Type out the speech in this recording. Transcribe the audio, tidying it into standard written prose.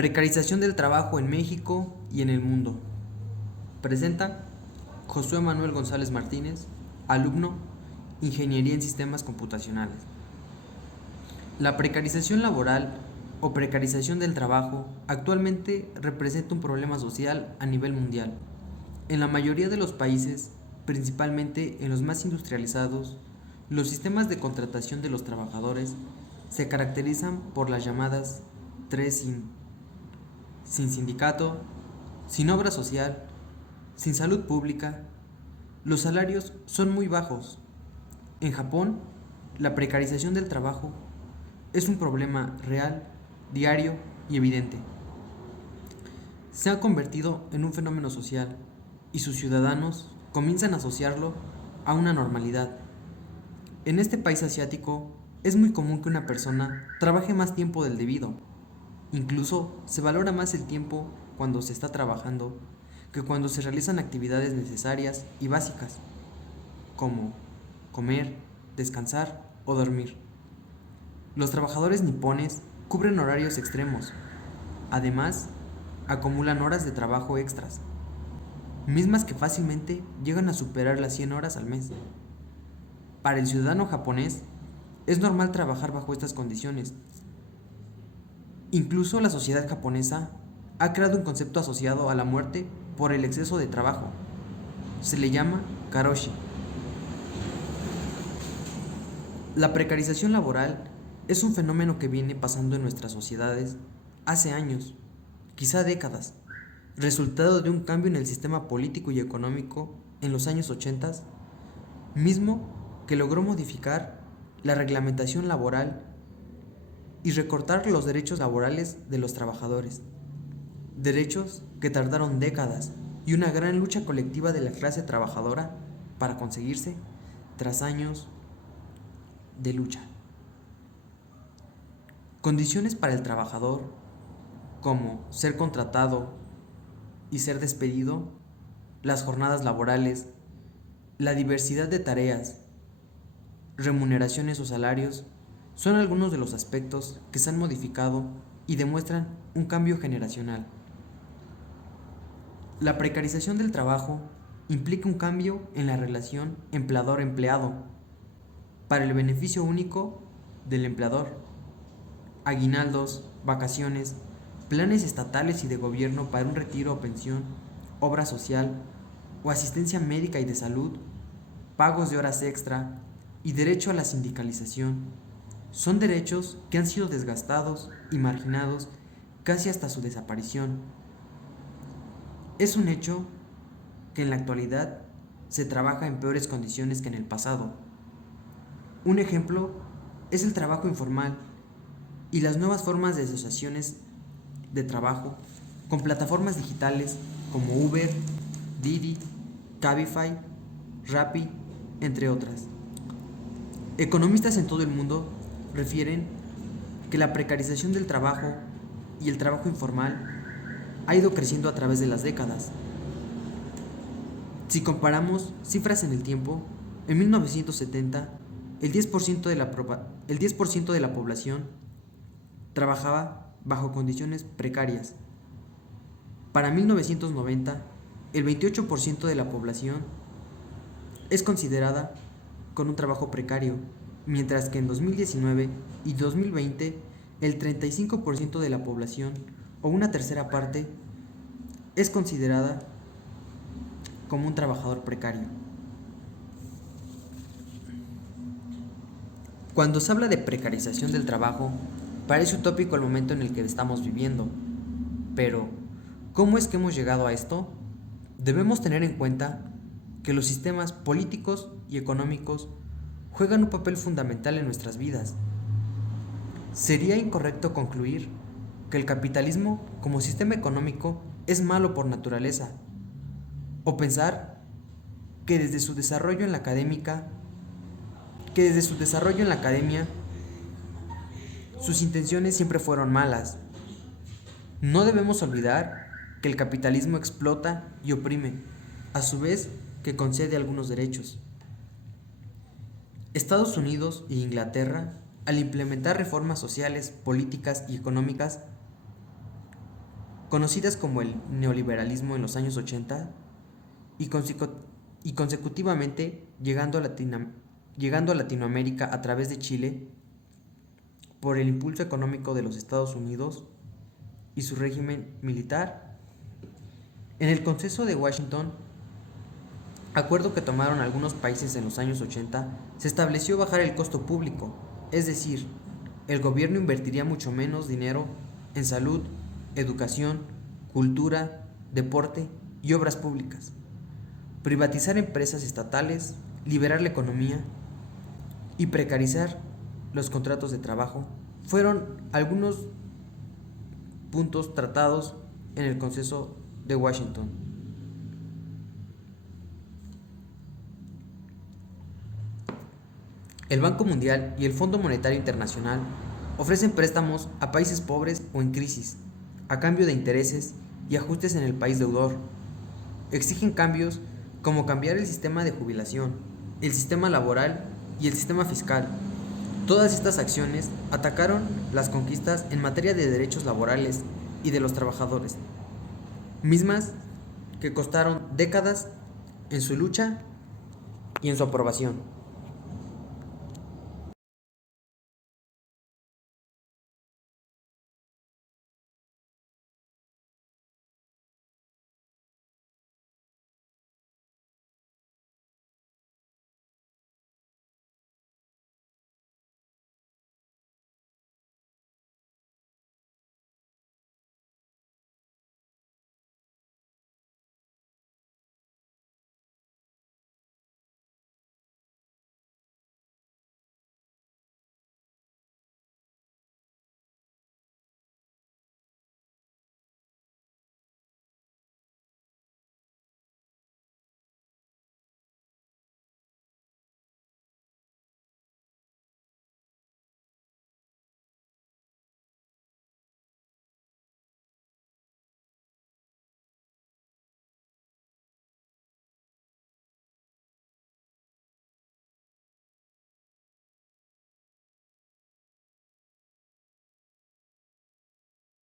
Precarización del trabajo en México y en el mundo. Presenta Josué Manuel González Martínez, alumno, Ingeniería en Sistemas Computacionales. La precarización laboral o precarización del trabajo actualmente representa un problema social a nivel mundial. En la mayoría de los países, principalmente en los más industrializados, los sistemas de contratación de los trabajadores se caracterizan por las llamadas 3 sin sindicato, sin obra social, sin salud pública. Los salarios son muy bajos. En Japón, la precarización del trabajo es un problema real, diario y evidente. Se ha convertido en un fenómeno social y sus ciudadanos comienzan a asociarlo a una normalidad. En este país asiático es muy común que una persona trabaje más tiempo del debido. Incluso se valora más el tiempo cuando se está trabajando que cuando se realizan actividades necesarias y básicas, como comer, descansar o dormir. Los trabajadores nipones cubren horarios extremos. Además, acumulan horas de trabajo extras, mismas que fácilmente llegan a superar las 100 horas al mes. Para el ciudadano japonés, es normal trabajar bajo estas condiciones. Incluso la sociedad japonesa ha creado un concepto asociado a la muerte por el exceso de trabajo. Se le llama karoshi. La precarización laboral es un fenómeno que viene pasando en nuestras sociedades hace años, quizá décadas, resultado de un cambio en el sistema político y económico en los años 80, mismo que logró modificar la reglamentación laboral y recortar los derechos laborales de los trabajadores, derechos que tardaron décadas y una gran lucha colectiva de la clase trabajadora para conseguirse tras años de lucha. Condiciones para el trabajador, como ser contratado y ser despedido, las jornadas laborales, la diversidad de tareas, remuneraciones o salarios, son algunos de los aspectos que se han modificado y demuestran un cambio generacional. La precarización del trabajo implica un cambio en la relación empleador-empleado para el beneficio único del empleador. Aguinaldos, vacaciones, planes estatales y de gobierno para un retiro o pensión, obra social o asistencia médica y de salud, pagos de horas extra y derecho a la sindicalización son derechos que han sido desgastados y marginados casi hasta su desaparición. Es un hecho que en la actualidad se trabaja en peores condiciones que en el pasado. Un ejemplo es el trabajo informal y las nuevas formas de asociaciones de trabajo con plataformas digitales como Uber, Didi, Cabify, Rappi, entre otras. Economistas en todo el mundo refieren que la precarización del trabajo y el trabajo informal ha ido creciendo a través de las décadas. Si comparamos cifras en el tiempo, en 1970 el 10% de la población trabajaba bajo condiciones precarias. Para 1990, el 28% de la población es considerada con un trabajo precario, mientras que en 2019 y 2020 el 35% de la población, o una tercera parte, es considerada como un trabajador precario. Cuando se habla de precarización del trabajo, parece utópico el momento en el que estamos viviendo. Pero, ¿cómo es que hemos llegado a esto? Debemos tener en cuenta que los sistemas políticos y económicos juegan un papel fundamental en nuestras vidas. Sería incorrecto concluir que el capitalismo como sistema económico es malo por naturaleza, o pensar que desde su desarrollo en la academia, sus intenciones siempre fueron malas. No debemos olvidar que el capitalismo explota y oprime, a su vez que concede algunos derechos. Estados Unidos e Inglaterra, al implementar reformas sociales, políticas y económicas, conocidas como el neoliberalismo en los años 80 y, y consecutivamente llegando a Latinoamérica a través de Chile por el impulso económico de los Estados Unidos y su régimen militar. En el Consenso de Washington, acuerdo que tomaron algunos países en los años 80, se estableció bajar el costo público, es decir, el gobierno invertiría mucho menos dinero en salud, educación, cultura, deporte y obras públicas. Privatizar empresas estatales, liberar la economía y precarizar los contratos de trabajo fueron algunos puntos tratados en el Consenso de Washington. El Banco Mundial y el Fondo Monetario Internacional ofrecen préstamos a países pobres o en crisis, a cambio de intereses y ajustes en el país deudor. Exigen cambios como cambiar el sistema de jubilación, el sistema laboral y el sistema fiscal. Todas estas acciones atacaron las conquistas en materia de derechos laborales y de los trabajadores, mismas que costaron décadas en su lucha y en su aprobación.